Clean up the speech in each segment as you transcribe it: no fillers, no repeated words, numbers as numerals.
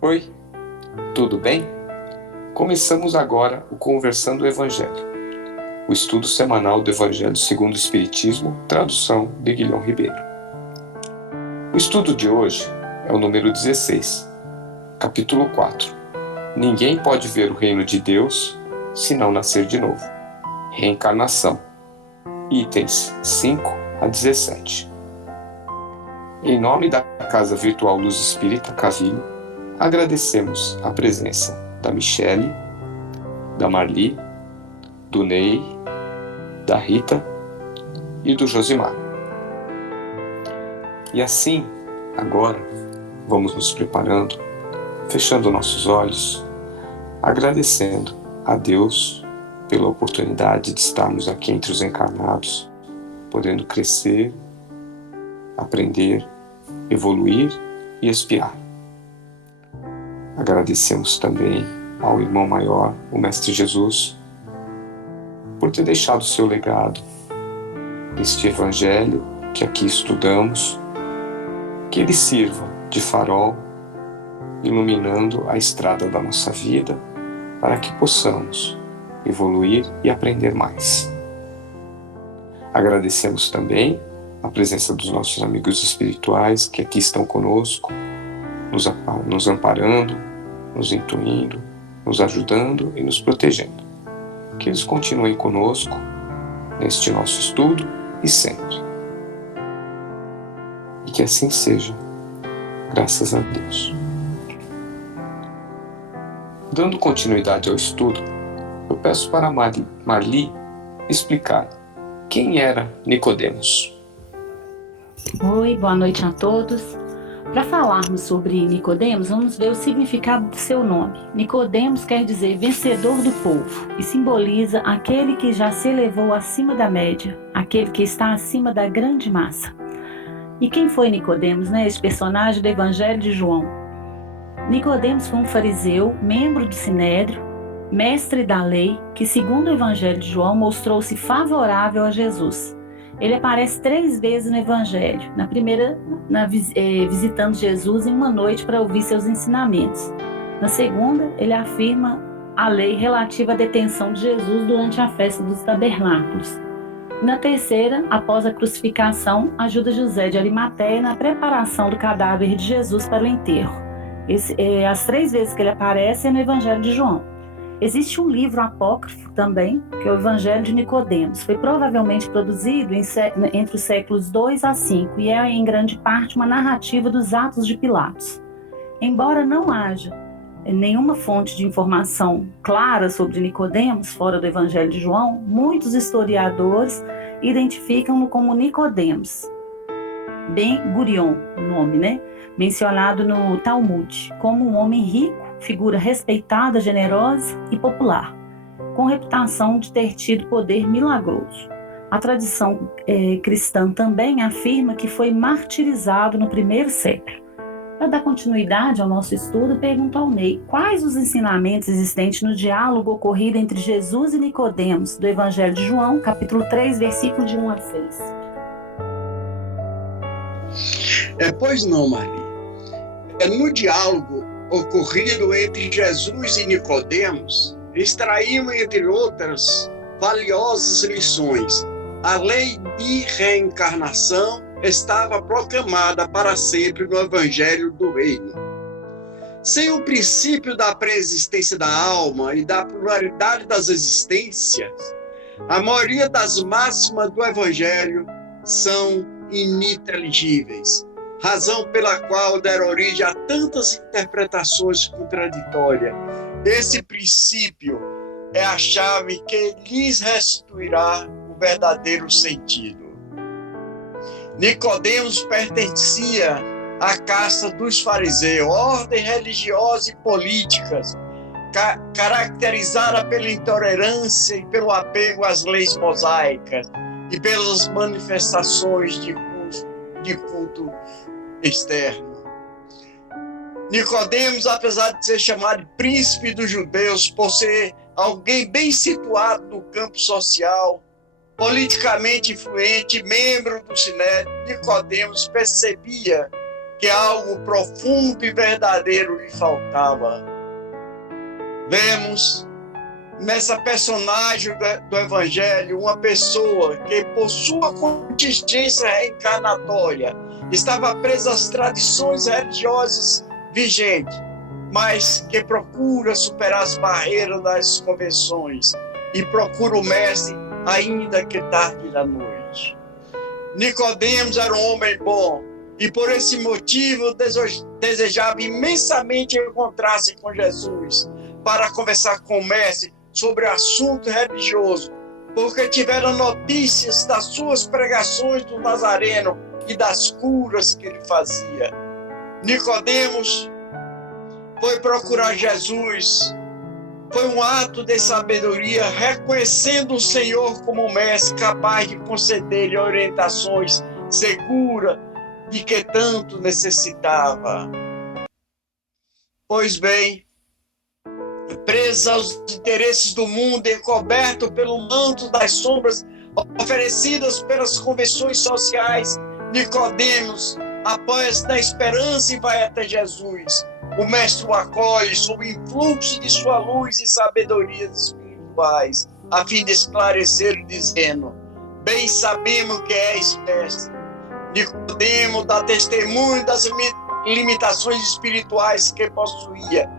Oi, tudo bem? Começamos agora o Conversando o Evangelho, o estudo semanal do Evangelho segundo o Espiritismo, tradução de Guilherme Ribeiro. O estudo de hoje é o número 16, capítulo 4. Ninguém pode ver o reino de Deus se não nascer de novo. Reencarnação. Itens 5 a 17. Em nome da Casa Virtual Luz Espírita Cavilho, agradecemos a presença da Michele, da Marli, do Ney, da Rita e do Josimar. E assim, agora, vamos nos preparando, fechando nossos olhos, agradecendo a Deus pela oportunidade de estarmos aqui entre os encarnados, podendo crescer, aprender, evoluir e expiar. Agradecemos também ao irmão maior, o Mestre Jesus, por ter deixado o seu legado, este Evangelho que aqui estudamos, que ele sirva de farol, iluminando a estrada da nossa vida, para que possamos evoluir e aprender mais. Agradecemos também a presença dos nossos amigos espirituais que aqui estão conosco, nos amparando, nos intuindo, nos ajudando e nos protegendo. Que eles continuem conosco neste nosso estudo e sempre. E que assim seja, graças a Deus. Dando continuidade ao estudo, eu peço para Marli explicar quem era Nicodemos. Oi, boa noite a todos. Para falarmos sobre Nicodemos, vamos ver o significado do seu nome. Nicodemos quer dizer vencedor do povo e simboliza aquele que já se elevou acima da média, aquele que está acima da grande massa. E quem foi Nicodemos, Esse personagem do Evangelho de João. Nicodemos foi um fariseu, membro do Sinédrio, mestre da lei, que segundo o Evangelho de João mostrou-se favorável a Jesus. Ele aparece 3 vezes no Evangelho. Na primeira, visitando Jesus em uma noite para ouvir seus ensinamentos. Na segunda, ele afirma a lei relativa à detenção de Jesus durante a festa dos tabernáculos. Na terceira, após a crucificação, ajuda José de Arimateia na preparação do cadáver de Jesus para o enterro. As 3 vezes que ele aparece é no Evangelho de João. Existe um livro apócrifo também, que é o Evangelho de Nicodemos. Foi provavelmente produzido entre os séculos 2 a 5 e é, em grande parte, uma narrativa dos Atos de Pilatos. Embora não haja nenhuma fonte de informação clara sobre Nicodemos, fora do Evangelho de João, muitos historiadores identificam-no como Nicodemos, Ben Gurion, o nome, mencionado no Talmud, como um homem rico, figura respeitada, generosa e popular, com reputação de ter tido poder milagroso. A tradição cristã também afirma que foi martirizado no 1º século. Para dar continuidade ao nosso estudo, pergunto ao Ney quais os ensinamentos existentes no diálogo ocorrido entre Jesus e Nicodemos, do Evangelho de João, capítulo 3, versículo de 1 a 6. Pois não, Marli. No diálogo ocorrido entre Jesus e Nicodemos, extraímos, entre outras, valiosas lições. A lei de reencarnação estava proclamada para sempre no Evangelho do Reino. Sem o princípio da pré-existência da alma e da pluralidade das existências, a maioria das máximas do Evangelho são ininteligíveis, razão pela qual deram origem a tantas interpretações contraditórias. Esse princípio é a chave que lhes restituirá o verdadeiro sentido. Nicodemos pertencia a casta dos fariseus, ordem religiosa e política, caracterizada pela intolerância e pelo apego às leis mosaicas e pelas manifestações de culto externo. Nicodemos, apesar de ser chamado de príncipe dos judeus, por ser alguém bem situado no campo social, politicamente influente, membro do Sinédrio, Nicodemos percebia que algo profundo e verdadeiro lhe faltava. Vemos nessa personagem do Evangelho uma pessoa que, por sua contingência reencarnatória, estava presa às tradições religiosas vigentes, mas que procura superar as barreiras das convenções e procura o Mestre ainda que tarde da noite. Nicodemos era um homem bom e por esse motivo desejava imensamente encontrar-se com Jesus para conversar com o Mestre sobre assunto religioso, porque tiveram notícias das suas pregações do Nazareno e das curas que ele fazia. Nicodemos foi procurar Jesus. Foi um ato de sabedoria, reconhecendo o Senhor como mestre capaz de conceder-lhe orientações seguras de que tanto necessitava. Pois bem, preso aos interesses do mundo e coberto pelo manto das sombras oferecidas pelas convenções sociais, Nicodemos apoia-se na esperança e vai até Jesus. O Mestre o acolhe sob o influxo de sua luz e sabedorias espirituais, a fim de esclarecer, dizendo: bem sabemos que és mestre. Nicodemo dá testemunho das limitações espirituais que possuía,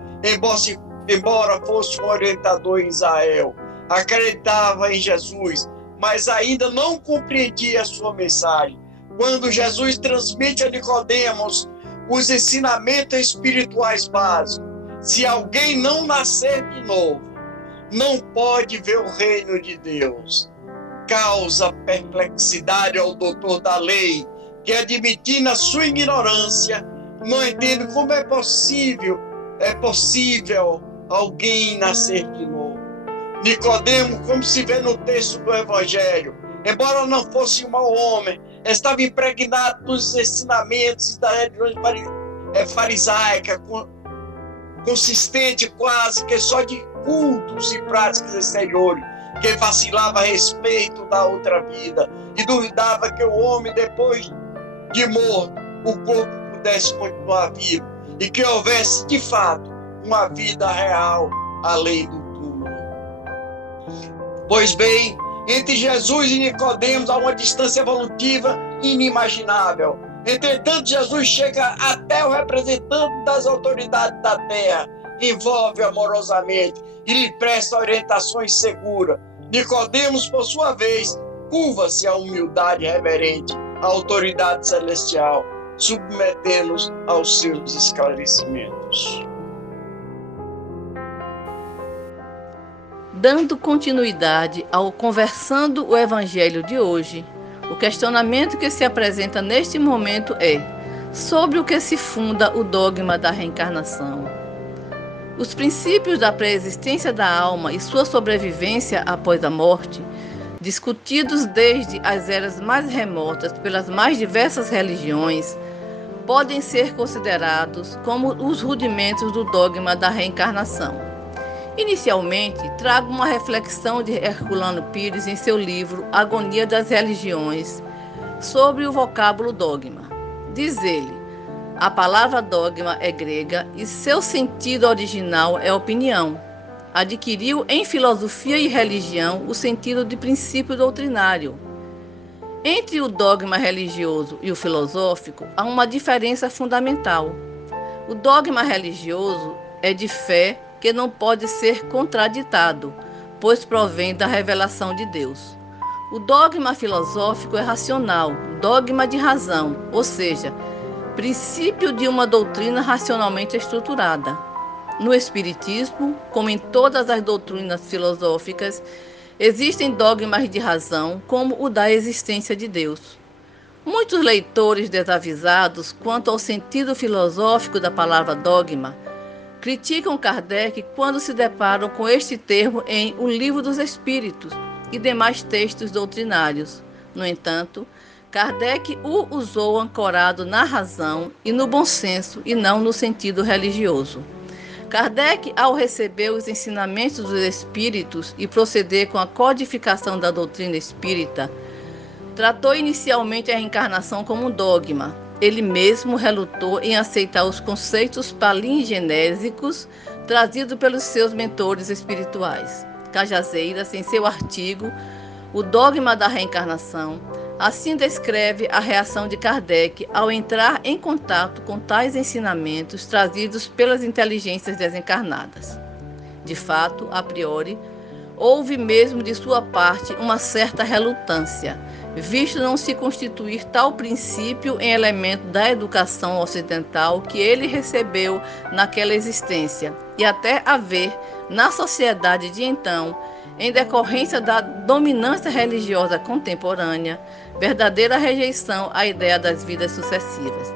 embora fosse um orientador em Israel. Acreditava em Jesus, mas ainda não compreendia a sua mensagem. Quando Jesus transmite a Nicodemos os ensinamentos espirituais básicos, se alguém não nascer de novo, não pode ver o reino de Deus. Causa perplexidade ao doutor da lei, que admitindo a sua ignorância, não entende como é possível alguém nascer de novo. Nicodemo, como se vê no texto do Evangelho, embora não fosse um mau homem, estava impregnado dos ensinamentos da religião farisaica, consistente quase que só de cultos e práticas exteriores, que vacilava a respeito da outra vida e duvidava que o homem, depois de morto, o corpo pudesse continuar vivo e que houvesse, de fato, uma vida real além do túmulo. Pois bem, entre Jesus e Nicodemos há uma distância evolutiva inimaginável. Entretanto, Jesus chega até o representante das autoridades da terra, envolve amorosamente e lhe presta orientações seguras. Nicodemos, por sua vez, curva-se à humildade reverente, à autoridade celestial, submetendo-os aos seus esclarecimentos. Dando continuidade ao Conversando o Evangelho de hoje, o questionamento que se apresenta neste momento é: sobre o que se funda o dogma da reencarnação? Os princípios da pré-existência da alma e sua sobrevivência após a morte, discutidos desde as eras mais remotas pelas mais diversas religiões, podem ser considerados como os rudimentos do dogma da reencarnação. Inicialmente, trago uma reflexão de Herculano Pires em seu livro Agonia das Religiões, sobre o vocábulo dogma. Diz ele: a palavra dogma é grega e seu sentido original é opinião. Adquiriu em filosofia e religião o sentido de princípio doutrinário. Entre o dogma religioso e o filosófico há uma diferença fundamental. O dogma religioso é de fé que não pode ser contraditado, pois provém da revelação de Deus. O dogma filosófico é racional, dogma de razão, ou seja, princípio de uma doutrina racionalmente estruturada. No Espiritismo, como em todas as doutrinas filosóficas, existem dogmas de razão, como o da existência de Deus. Muitos leitores desavisados quanto ao sentido filosófico da palavra dogma criticam Kardec quando se deparam com este termo em O Livro dos Espíritos e demais textos doutrinários. No entanto, Kardec o usou ancorado na razão e no bom senso e não no sentido religioso. Kardec, ao receber os ensinamentos dos Espíritos e proceder com a codificação da doutrina espírita, tratou inicialmente a reencarnação como um dogma. Ele mesmo relutou em aceitar os conceitos palingenésicos trazidos pelos seus mentores espirituais. Cajazeiras, em seu artigo O Dogma da Reencarnação, assim descreve a reação de Kardec ao entrar em contato com tais ensinamentos trazidos pelas inteligências desencarnadas. De fato, a priori, houve mesmo de sua parte uma certa relutância, visto não se constituir tal princípio em elemento da educação ocidental que ele recebeu naquela existência, e até haver, na sociedade de então, em decorrência da dominância religiosa contemporânea, verdadeira rejeição à ideia das vidas sucessivas.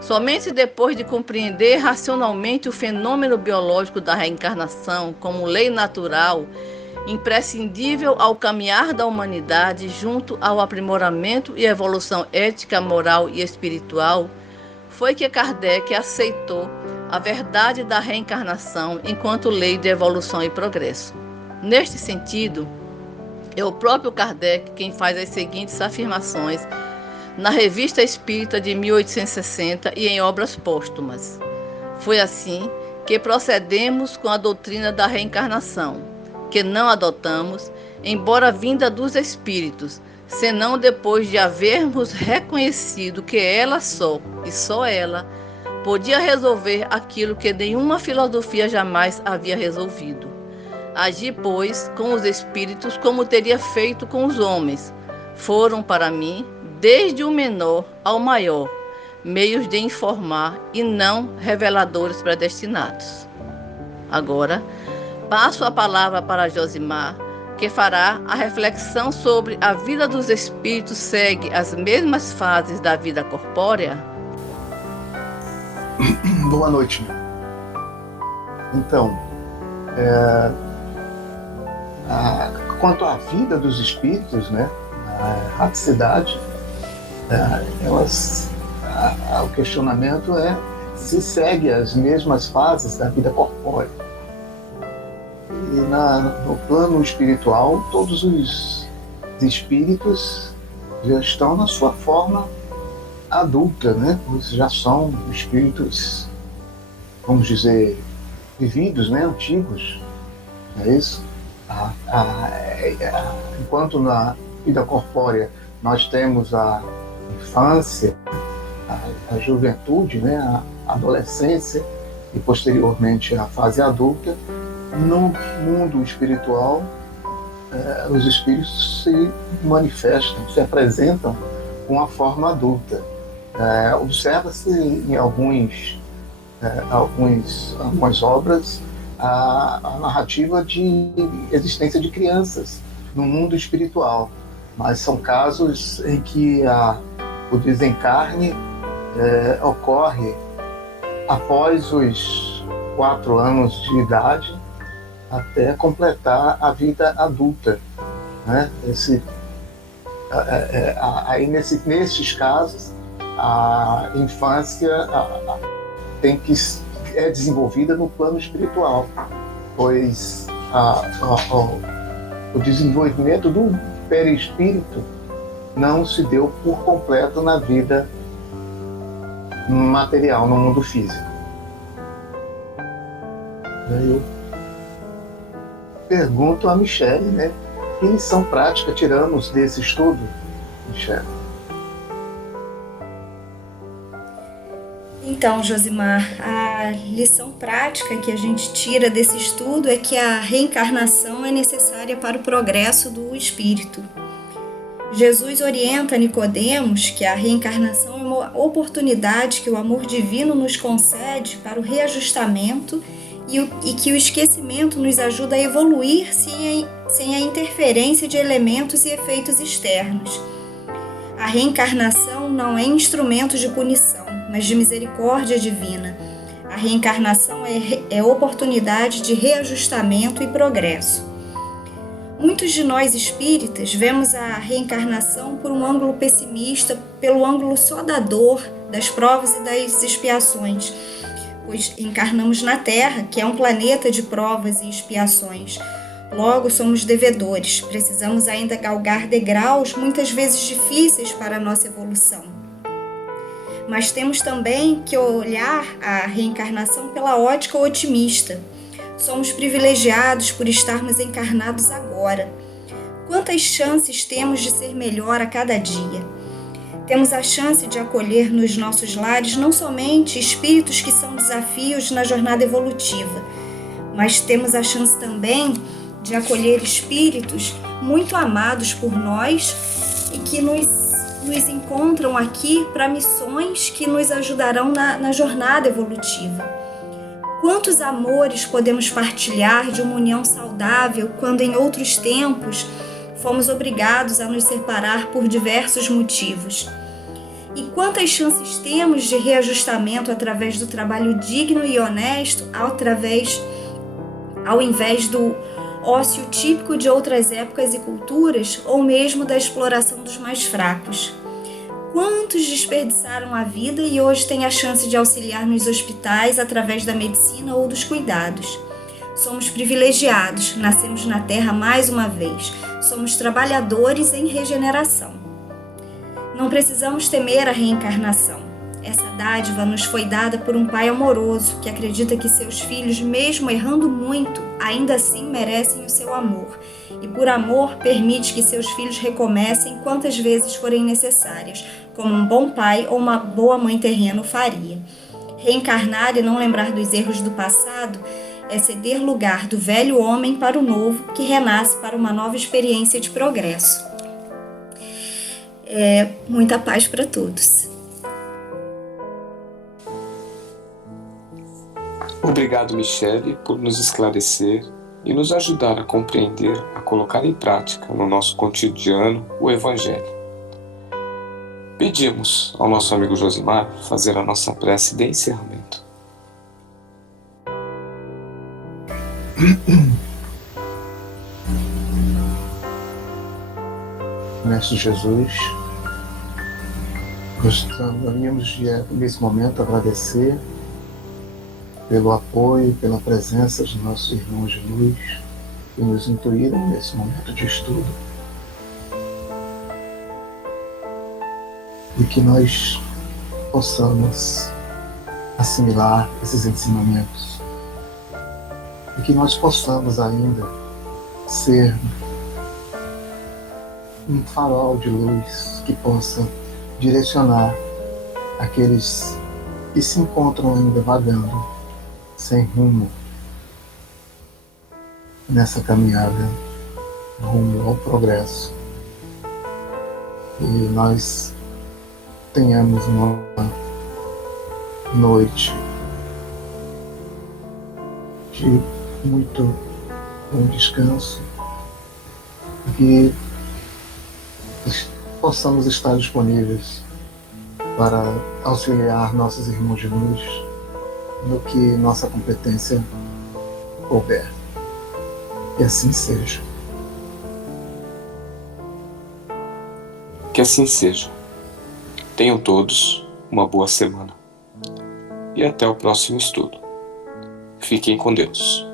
Somente depois de compreender racionalmente o fenômeno biológico da reencarnação como lei natural, imprescindível ao caminhar da humanidade junto ao aprimoramento e evolução ética, moral e espiritual, foi que Kardec aceitou a verdade da reencarnação enquanto lei de evolução e progresso. Neste sentido, é o próprio Kardec quem faz as seguintes afirmações na Revista Espírita de 1860 e em obras póstumas. Foi assim que procedemos com a doutrina da reencarnação, que não adotamos, embora vinda dos Espíritos, senão depois de havermos reconhecido que ela só, e só ela, podia resolver aquilo que nenhuma filosofia jamais havia resolvido. Agi, pois, com os espíritos como teria feito com os homens. Foram para mim, desde o menor ao maior, meios de informar e não reveladores predestinados. Agora, passo a palavra para Josimar, que fará a reflexão sobre a vida dos espíritos segue as mesmas fases da vida corpórea. Boa noite. Então, quanto à vida dos espíritos, né, a raticidade, o questionamento é se segue as mesmas fases da vida corpórea. E no plano espiritual, todos os espíritos já estão na sua forma adulta, né? Eles já são espíritos, vamos dizer, vividos, né? Antigos, não é isso? Enquanto na vida corpórea nós temos a infância, a juventude, né? A adolescência e posteriormente a fase adulta, no mundo espiritual os espíritos se manifestam, se apresentam com a forma adulta. Observa-se em algumas obras a narrativa de existência de crianças no mundo espiritual, mas são casos em que o desencarne ocorre após os 4 anos de idade até completar a vida adulta, né? Aí nesses casos a infância é desenvolvida no plano espiritual, pois o desenvolvimento do perispírito não se deu por completo na vida material, no mundo físico. Eu pergunto a Michele, né? Que lição prática tiramos desse estudo, Michele? Então, Josimar, a lição prática que a gente tira desse estudo é que a reencarnação é necessária para o progresso do espírito. Jesus orienta Nicodemos que a reencarnação é uma oportunidade que o amor divino nos concede para o reajustamento e que o esquecimento nos ajuda a evoluir sem a interferência de elementos e efeitos externos. A A reencarnação não é instrumento de punição, mas de misericórdia divina. A reencarnação é oportunidade de reajustamento e progresso. Muitos de nós espíritas vemos a reencarnação por um ângulo pessimista, pelo ângulo só da dor, das provas e das expiações, pois encarnamos na Terra, que é um planeta de provas e expiações. Logo, somos devedores, precisamos ainda galgar degraus muitas vezes difíceis para a nossa evolução. Mas temos também que olhar a reencarnação pela ótica otimista. Somos privilegiados por estarmos encarnados agora. Quantas chances temos de ser melhor a cada dia? Temos a chance de acolher nos nossos lares não somente espíritos que são desafios na jornada evolutiva, mas temos a chance também de acolher espíritos muito amados por nós e que nos encontram aqui para missões que nos ajudarão na jornada evolutiva. Quantos amores podemos partilhar de uma união saudável quando em outros tempos fomos obrigados a nos separar por diversos motivos? E quantas chances temos de reajustamento através do trabalho digno e honesto, ao invés do ócio típico de outras épocas e culturas, ou mesmo da exploração dos mais fracos? Quantos desperdiçaram a vida e hoje têm a chance de auxiliar nos hospitais através da medicina ou dos cuidados? Somos privilegiados, nascemos na Terra mais uma vez, somos trabalhadores em regeneração. Não precisamos temer a reencarnação. Essa dádiva nos foi dada por um pai amoroso que acredita que seus filhos, mesmo errando muito, ainda assim merecem o seu amor. E por amor, permite que seus filhos recomecem quantas vezes forem necessárias, como um bom pai ou uma boa mãe terrena faria. Reencarnar e não lembrar dos erros do passado é ceder lugar do velho homem para o novo, que renasce para uma nova experiência de progresso. Muita paz para todos. Obrigado, Michele, por nos esclarecer e nos ajudar a compreender, a colocar em prática no nosso cotidiano o Evangelho. Pedimos ao nosso amigo Josimar fazer a nossa prece de encerramento. Mestre Jesus, gostaríamos de, nesse momento, agradecer pelo apoio, pela presença dos nossos irmãos de luz que nos intuíram nesse momento de estudo. E que nós possamos assimilar esses ensinamentos. E que nós possamos ainda ser um farol de luz que possa direcionar aqueles que se encontram ainda vagando, sem rumo, nessa caminhada rumo ao progresso. E nós tenhamos uma noite de muito bom descanso e que possamos estar disponíveis para auxiliar nossos irmãos de luz no que nossa competência couber. E assim seja. Que assim seja. Tenham todos uma boa semana. E até o próximo estudo. Fiquem com Deus.